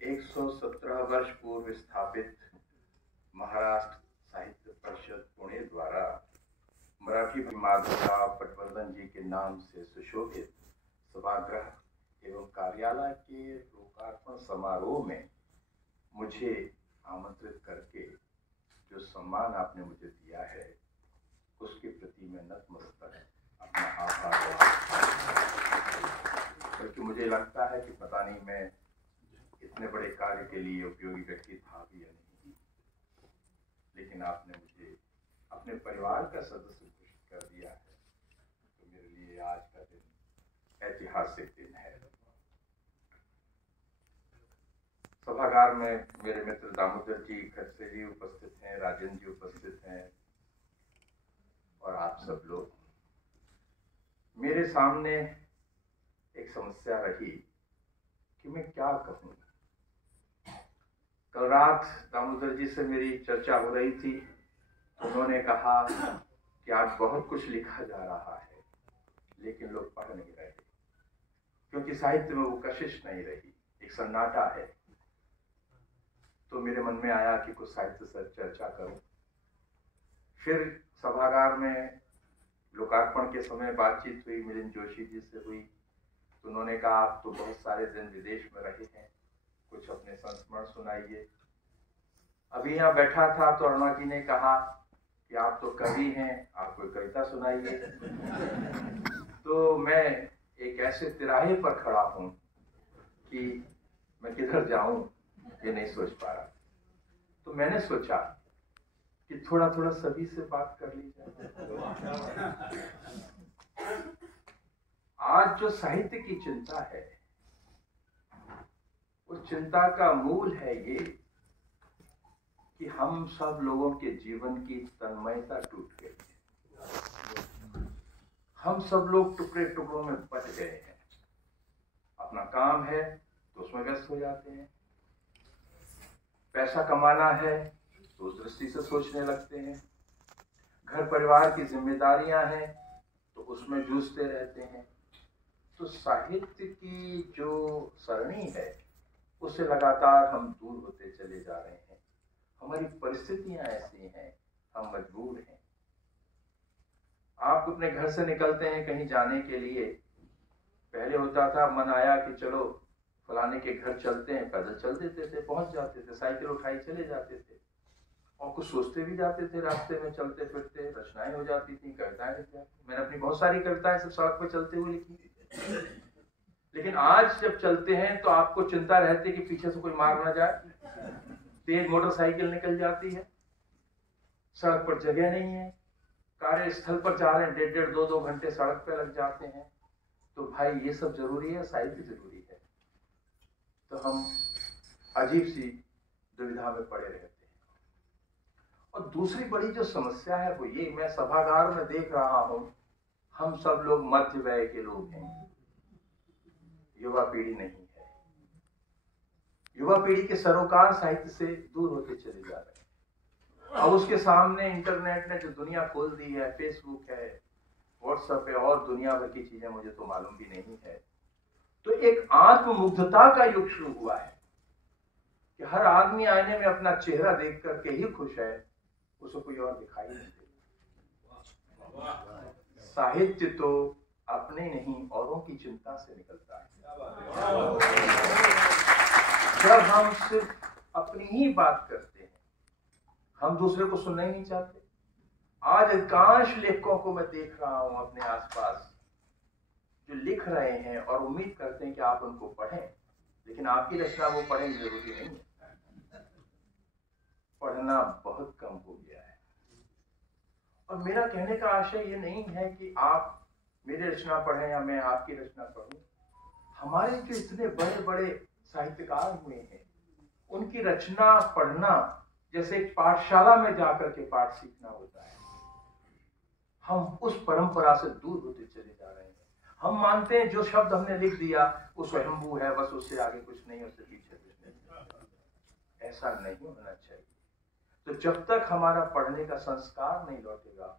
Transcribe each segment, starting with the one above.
117 वर्ष पूर्व स्थापित महाराष्ट्र साहित्य परिषद पुणे द्वारा मराठी माधवराव पटवर्धन जी के नाम से सुशोभित सभागृह एवं कार्यालय के लोकार्पण समारोह में मुझे आमंत्रित करके जो सम्मान आपने मुझे दिया है उसके प्रति मैं नतमस्तक अपना आभार, बल्कि मुझे लगता है कि पता नहीं मैं इतने बड़े कार्य के लिए उपयोगी व्यक्ति था भी या नहीं, लेकिन आपने मुझे अपने परिवार का सदस्य घोषित कर दिया है, तो मेरे लिए आज का दिन ऐतिहासिक दिन है। सभागार में मेरे मित्र दामोदर जी खड़से जी उपस्थित हैं, राजेंद्र जी उपस्थित हैं और आप सब लोग। मेरे सामने एक समस्या रही कि मैं क्या कहूँ। कल रात दामोदर जी से मेरी चर्चा हो रही थी, उन्होंने कहा कि आज बहुत कुछ लिखा जा रहा है लेकिन लोग पढ़ नहीं रहे, क्योंकि साहित्य में वो कशिश नहीं रही, एक सन्नाटा है। तो मेरे मन में आया कि कुछ साहित्य से चर्चा करूं। फिर सभागार में लोकार्पण के समय बातचीत हुई, मिलिंद जोशी जी से हुई, तो उन्होंने कहा आप तो बहुत सारे दिन विदेश में रहे हैं, कुछ अपने संस्मरण सुनाइए। अभी यहाँ बैठा था तो अरुणा जी ने कहा कि आप तो कवि हैं, आप कोई कविता सुनाइए। तो मैं एक ऐसे तिराहे पर खड़ा हूँ कि मैं किधर जाऊं ये नहीं सोच पा रहा। तो मैंने सोचा कि थोड़ा थोड़ा सभी से बात कर ली जाए। आज जो साहित्य की चिंता है, उस चिंता का मूल है ये कि हम सब लोगों के जीवन की तन्मयता टूट गई है। हम सब लोग टुकड़े टुकड़ों में बट गए हैं। अपना काम है तो उसमें व्यस्त हो जाते हैं, पैसा कमाना है तो उस दृष्टि से सोचने लगते हैं, घर परिवार की जिम्मेदारियां हैं तो उसमें जूझते रहते हैं। तो साहित्य की जो सरणी है उससे लगातार हम दूर होते चले जा रहे हैं। हमारी परिस्थितियां ऐसी हैं, हम मजबूर हैं। आप अपने घर से निकलते हैं कहीं जाने के लिए, पहले होता था मन आया कि चलो फलाने के घर चलते हैं, पैदल चल देते थे, पहुंच जाते थे, साइकिल उठाई चले जाते थे और कुछ सोचते भी जाते थे, रास्ते में चलते फिरते रचनाएं हो जाती थी, कविताएं लिख जाती। मैंने अपनी बहुत सारी कविताएं सब सड़क पर चलते हुए लिखी। लेकिन आज जब चलते हैं तो आपको चिंता रहती है कि पीछे से कोई मार ना जाए, तेज मोटरसाइकिल निकल जाती है, सड़क पर जगह नहीं है, कार्यस्थल पर जा रहे हैं 1.5-2 घंटे सड़क पे लग जाते हैं। तो भाई ये सब जरूरी है, साहित्य जरूरी है। तो हम अजीब सी दुविधा में पड़े रहते हैं। और दूसरी बड़ी जो समस्या है वो ये, मैं सभागार में देख रहा हूं, हम सब लोग मध्य वय के लोग हैं, युवा पीढ़ी नहीं है। युवा पीढ़ी के सरोकार साहित्य से दूर होते चले जा रहे हैं। अब उसके सामने इंटरनेट ने जो दुनिया खोल दी है, फेसबुक है, व्हाट्सएप है और दुनिया भर की चीजें मुझे तो मालूम भी नहीं है। तो एक आत्ममुग्धता का युग शुरू हुआ है कि हर आदमी आईने में अपना चेहरा देख करके ही खुश है, उसको कोई और दिखाई नहीं देता। साहित्य तो अपने नहीं औरों की चिंता से निकलता है। जब हम सिर्फ अपनी ही बात करते हैं, हम दूसरे को सुनना ही नहीं चाहते। आज अधिकांश लेखकों को मैं देख रहा हूं अपने आसपास जो लिख रहे हैं और उम्मीद करते हैं कि आप उनको पढ़ें, लेकिन आपकी रचना वो पढ़ें जरूरी नहीं है। पढ़ना बहुत कम हो गया है। और मेरा कहने का आशय ये नहीं है कि आप मेरी रचना पढ़ें या मैं आपकी रचना पढ़ूं। हमारे जो इतने बड़े बड़े साहित्यकार हुए हैं, उनकी रचना पढ़ना जैसे एक पाठशाला में जाकर के पाठ सीखना होता है। हम उस परंपरा से दूर होते चले जा रहे हैं। हम मानते हैं जो शब्द हमने लिख दिया वो स्वयंभू है, बस उससे आगे कुछ नहीं, उससे पीछे कुछ नहीं। ऐसा नहीं होना चाहिए। तो जब तक हमारा पढ़ने का संस्कार नहीं लौटेगा,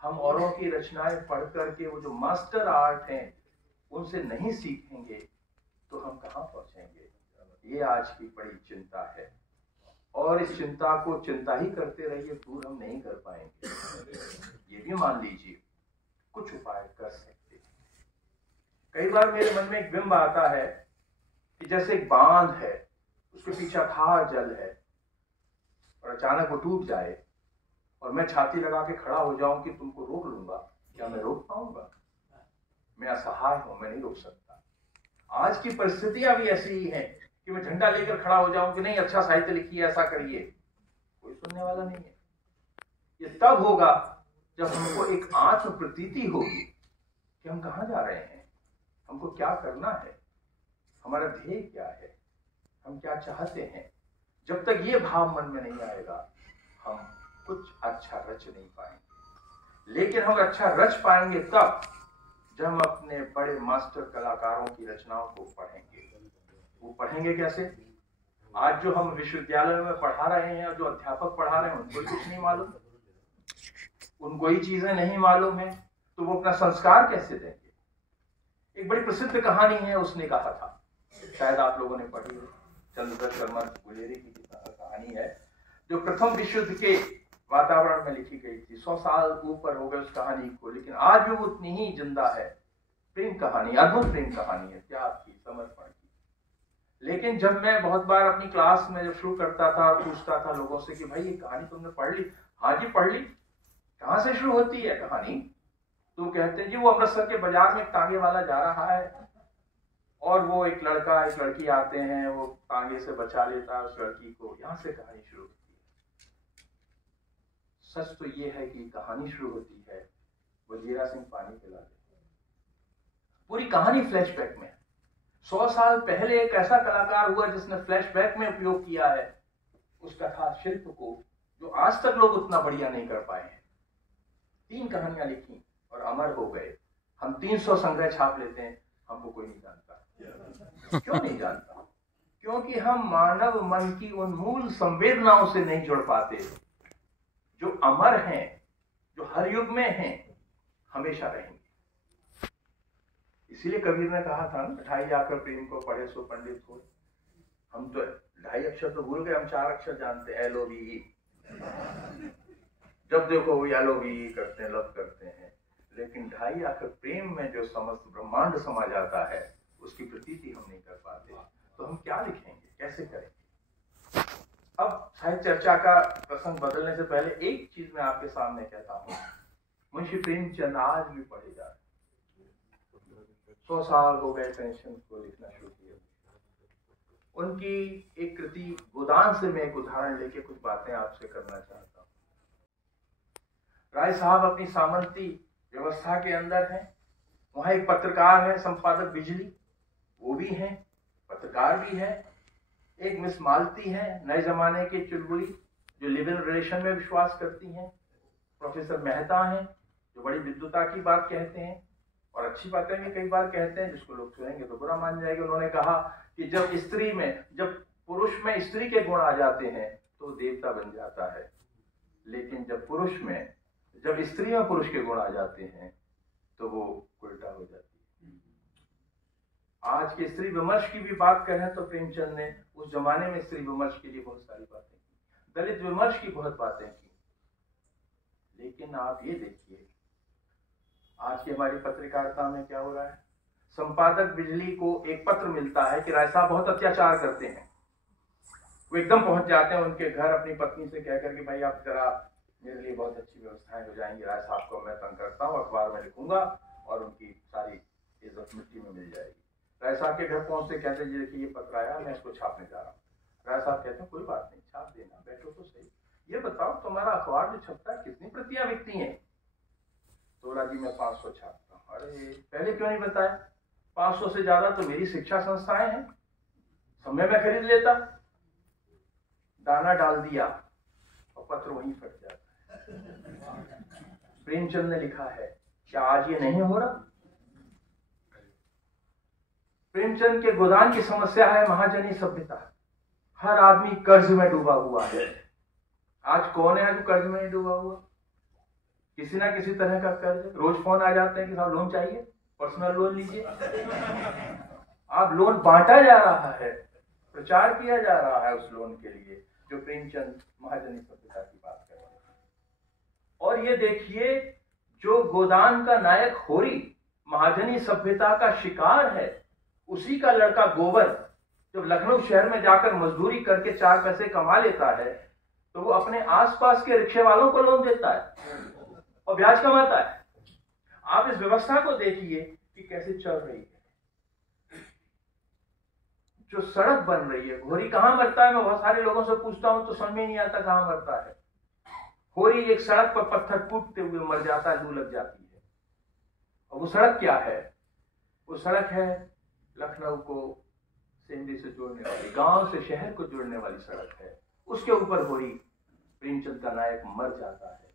हम औरों की रचनाएं पढ़ करके वो जो मास्टर आर्ट हैं उनसे नहीं सीखेंगे, तो हम कहाँ पहुंचेंगे। ये आज की बड़ी चिंता है, और इस चिंता को चिंता ही करते रहिए, दूर हम नहीं कर पाएंगे। ये भी मान लीजिए कुछ उपाय कर सकते हैं। कई बार मेरे मन में एक बिंब आता है कि जैसे एक बांध है, उसके पीछे अथाह जल है, और अचानक वो टूट जाए और मैं छाती लगा के खड़ा हो जाऊं कि तुमको रोक लूंगा, क्या मैं रोक पाऊंगा? मैं असहाय हूं, मैं नहीं रोक सकता। आज की परिस्थितियां भी ऐसी ही हैं कि मैं झंडा लेकर खड़ा हो जाऊं कि नहीं, अच्छा साहित्य लिखिए, ऐसा करिए, कोई सुनने वाला नहीं है। ये तब होगा जब हमको एक आत्म प्रतीति होगी कि हम कहां जा रहे हैं, हमको क्या करना है, हमारा ध्येय क्या है, हम क्या चाहते हैं। जब तक ये भाव मन में नहीं आएगा, हम कुछ अच्छा रच नहीं पाएंगे। लेकिन हम अच्छा रच पाएंगे तब जब हम अपने बड़े मास्टर कलाकारों की रचनाओं को पढ़ेंगे। वो पढ़ेंगे कैसे? आज जो हम विश्वविद्यालय में पढ़ा रहे हैं और जो अध्यापक पढ़ा रहे हैं, उनको कुछ नहीं मालूम, उनको ही चीजें नहीं मालूम है, तो वो अपना संस्कार कैसे देंगे? एक बड़ी प्रसिद्ध कहानी है, उसने कहा था, शायद आप लोगों ने पढ़ी है, चंद्रदत्त शर्मा गुलेरी की कहानी है, जो प्रथम विश्व युद्ध के वातावरण में लिखी गई थी। 100 साल ऊपर हो गए उस कहानी को, लेकिन आज भी वो उतनी ही जिंदा है। प्रेम कहानी, अद्भुत प्रेम कहानी है, त्याग की, समर्पण की। लेकिन जब मैं बहुत बार अपनी क्लास में जब शुरू करता था, पूछता था लोगों से कि भाई ये कहानी तुमने पढ़ ली? हाँ जी पढ़ ली। कहाँ से शुरू होती है कहानी? तो कहते हैं जी वो अमृतसर के बाजार में एक तांगे वाला जा रहा है, और वो एक लड़का एक लड़की आते हैं, वो तांगे से बचा लेता है उस लड़की को, यहां से कहानी शुरू होती है। सच तो ये है कि कहानी शुरू होती है वजीरा सिंह पानी पिला दे। पूरी कहानी फ्लैशबैक में। 100 साल पहले एक ऐसा कलाकार हुआ जिसने फ्लैशबैक में उपयोग किया है उस कथा शिल्प को, जो आज तक लोग उतना बढ़िया नहीं कर पाए हैं। 3 कहानियां लिखी और अमर हो गए। हम 300 संग्रह छाप लेते हैं, हमको कोई नहीं जानता। क्यों नहीं जानता? क्योंकि हम मानव मन की उन मूल संवेदनाओं से नहीं जुड़ पाते जो अमर हैं, जो हर युग में हैं, हमेशा रहेंगे। इसीलिए कबीर ने कहा था ना, ढाई आकर प्रेम को पढ़े सो पंडित हो। हम तो 2.5 अक्षर तो भूल गए, हम 4 अक्षर जानते हैं, LOVE। जब देखो वो LOVE करते हैं, लव करते हैं, लेकिन 2.5 आकर प्रेम में जो समस्त ब्रह्मांड समा जाता है, उसकी प्रतीति हम नहीं कर पाते। तो हम क्या लिखेंगे, कैसे करेंगे? अब साहित्य चर्चा का प्रसंग बदलने से पहले एक चीज मैं आपके सामने कहता हूं। मुंशी प्रेमचंद आज भी पढ़े जा रहे। 100 साल हो गए पेंशन को लिखना शुरू किया। उनकी एक कृति गोदान से मैं एक उदाहरण लेके कुछ बातें आपसे करना चाहता हूं। राय साहब अपनी सामंती व्यवस्था के अंदर हैं। वहां एक पत्रकार है, संपादक बिजली, वो भी हैं, पत्रकार भी है। एक मिस मालती है, नए जमाने की चुलबुली, जो लिव इन रिलेशन में विश्वास करती हैं। प्रोफेसर मेहता हैं, जो बड़ी विद्वता की बात कहते हैं और अच्छी बातें भी कई बार कहते हैं, जिसको लोग सुनेंगे तो बुरा मान जाएंगे। उन्होंने कहा कि जब पुरुष में स्त्री के गुण आ जाते हैं तो देवता बन जाता है, लेकिन जब स्त्री में पुरुष के गुण आ जाते हैं तो वो उल्टा हो जाती है। आज के स्त्री विमर्श की भी बात करें तो प्रेमचंद ने उस जमाने में स्त्री विमर्श के लिए बहुत सारी बातें की, दलित विमर्श की बहुत बातें की। लेकिन आप ये देखिए आज की हमारी पत्रकारिता में क्या हो रहा है। संपादक बिजली को एक पत्र मिलता है कि राय साहब बहुत अत्याचार करते हैं। वो एकदम पहुंच जाते हैं उनके घर, अपनी पत्नी से कहकर कि भाई आप जरा मेरे लिए बहुत अच्छी व्यवस्थाएं हो जाएंगी, राय साहब को मैं तंग करता हूँ, अखबार में लिखूंगा और उनकी सारी इज्जत मिट्टी में मिल जाएगी। राय साहब के घर पहुंचते कहते हैं देखिए ये पत्र आया, मैं इसको छापने जा रहा हूँ। राय साहब कहते हैं कोई बात नहीं, छाप देना, बैठो तो सही। ये बताओ तुम्हारा अखबार जो छपता है कितनी प्रतियां बिकती हैं? तोड़ा जी मैं 500 छापता हूँ। अरे पहले क्यों नहीं बताया? 500 से ज्यादा तो मेरी शिक्षा संस्थाएं हैं, समय में खरीद लेता। दाना डाल दिया और पत्र वहीं फट जाता है। प्रेमचंद ने लिखा है, क्या आज ये नहीं हो रहा? प्रेमचंद के गोदान की समस्या है महाजनी सभ्यता। हर आदमी कर्ज में डूबा हुआ है। आज कौन है जो कर्ज में नहीं डूबा हुआ? किसी ना किसी तरह का कर्ज। रोज फोन आ जाते हैं कि साहब लोन चाहिए, पर्सनल लोन लीजिए। आप लोन बांटा जा रहा है प्रचार किया जा रहा है उस लोन के लिए जो प्रेमचंद महाजनी सभ्यता की बात कर रहे हैं। और ये देखिए, जो गोदान का नायक होरी महाजनी सभ्यता का शिकार है, उसी का लड़का गोबर जब लखनऊ शहर में जाकर मजदूरी करके 4 पैसे कमा लेता है तो वो अपने आसपास के रिक्शे वालों को लोन देता है और ब्याज कमाता है। आप इस व्यवस्था को देखिए कि कैसे चल रही है। जो सड़क बन रही है, होरी कहां मरता है, मैं बहुत सारे लोगों से पूछता हूं तो समझ में नहीं आता कहां मरता है। होरी एक सड़क पर पत्थर टूटते हुए मर जाता है, लू लग जाती है। और वो सड़क क्या है? वो सड़क है लखनऊ को सिंधी से जोड़ने वाली, गांव से शहर को जोड़ने वाली सड़क है। उसके ऊपर होरी प्रेमचंद का नायक मर जाता है,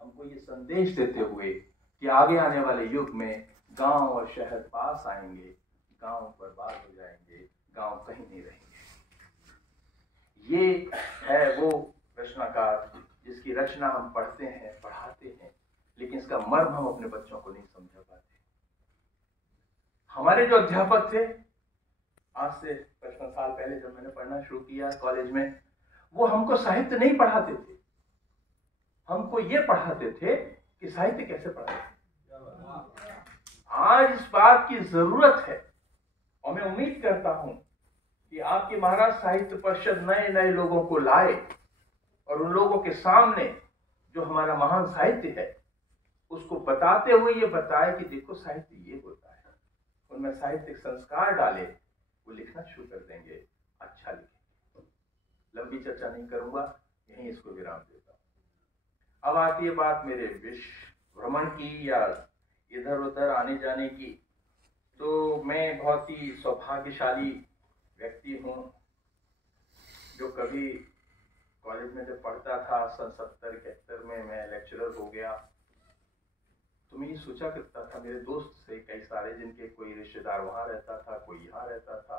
हमको ये संदेश देते हुए कि आगे आने वाले युग में गांव और शहर पास आएंगे, गांव बर्बाद हो जाएंगे, गांव कहीं नहीं रहेंगे। ये है वो रचनाकार जिसकी रचना हम पढ़ते हैं, पढ़ाते हैं, लेकिन इसका मर्म हम अपने बच्चों को नहीं समझा पाते। हमारे जो अध्यापक थे, आज से 55 साल पहले जब मैंने पढ़ना शुरू किया कॉलेज में, वो हमको साहित्य नहीं पढ़ाते थे, हमको ये पढ़ाते थे कि साहित्य कैसे पढ़ाते। आज इस बात की जरूरत है और मैं उम्मीद करता हूं कि आपकी महाराज साहित्य परिषद नए नए लोगों को लाए और उन लोगों के सामने जो हमारा महान साहित्य है उसको बताते हुए ये बताए कि देखो साहित्य ये होता है। उनमें साहित्यिक संस्कार डाले, वो लिखना शुरू कर देंगे, अच्छा लिखेंगे। लंबी चर्चा नहीं करूंगा, यहीं इसको विराम देता हूं। अब आती है बात मेरे विश्व भ्रमण की या इधर उधर आने जाने की। तो मैं बहुत ही सौभाग्यशाली व्यक्ति हूं जो कभी कॉलेज में जब पढ़ता था सन 70-71 में मैं लेक्चरर हो गया, तो मैं ये सोचा करता था, मेरे दोस्त से कई सारे जिनके कोई रिश्तेदार वहां रहता था, कोई यहाँ रहता था,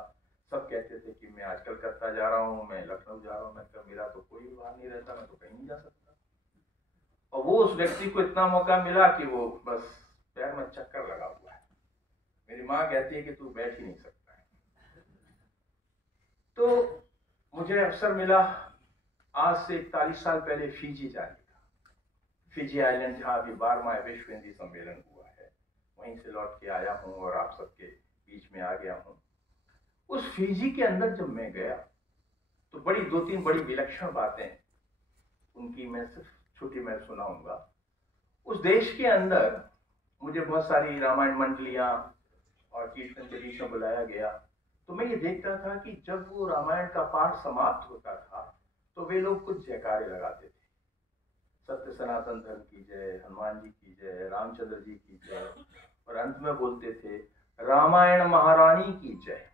सब कहते थे कि मैं आजकल कलकत्ता जा रहा हूँ, मैं लखनऊ जा रहा हूँ। मैं कहा मेरा तो कोई वहां नहीं रहता, मैं तो कहीं नहीं जा सकता। और वो उस व्यक्ति को इतना मौका मिला कि वो बस पैर में चक्कर लगा हुआ है। मेरी माँ कहती है कि तू बैठ ही नहीं सकता है। तो मुझे अवसर मिला आज से 41 साल पहले फिजी जाने का। फिजी आइलैंड जहाँ अभी 12वां विश्व हिंदी सम्मेलन हुआ है, वहीं से लौट के आया हूँ और आप सबके बीच में आ गया हूँ। उस फिजी के अंदर जब मैं गया तो 2-3 बड़ी विलक्षण बातें उनकी मैं सिर्फ छुट्टी में सुनाऊंगा। उस देश के अंदर मुझे बहुत सारी रामायण मंडलियां और कीर्तन के बीच में बुलाया गया, तो मैं ये देखता था कि जब वो रामायण का पाठ समाप्त होता था तो वे लोग कुछ जयकारे लगाते थे, सत्य सनातन धर्म की जय, हनुमान जी की जय, रामचंद्र जी की जय, और अंत में बोलते थे रामायण महारानी की जय।